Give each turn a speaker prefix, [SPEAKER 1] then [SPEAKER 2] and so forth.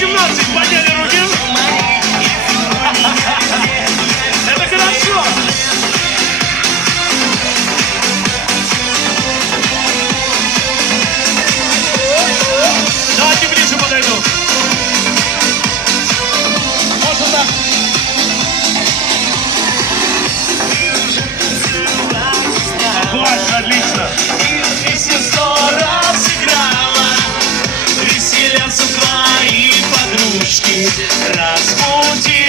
[SPEAKER 1] 18, подняли руки. Это хорошо. Давайте ближе подойду. Можно так. Классно, отлично.
[SPEAKER 2] Песня сто раз играла Веселятся Разбуди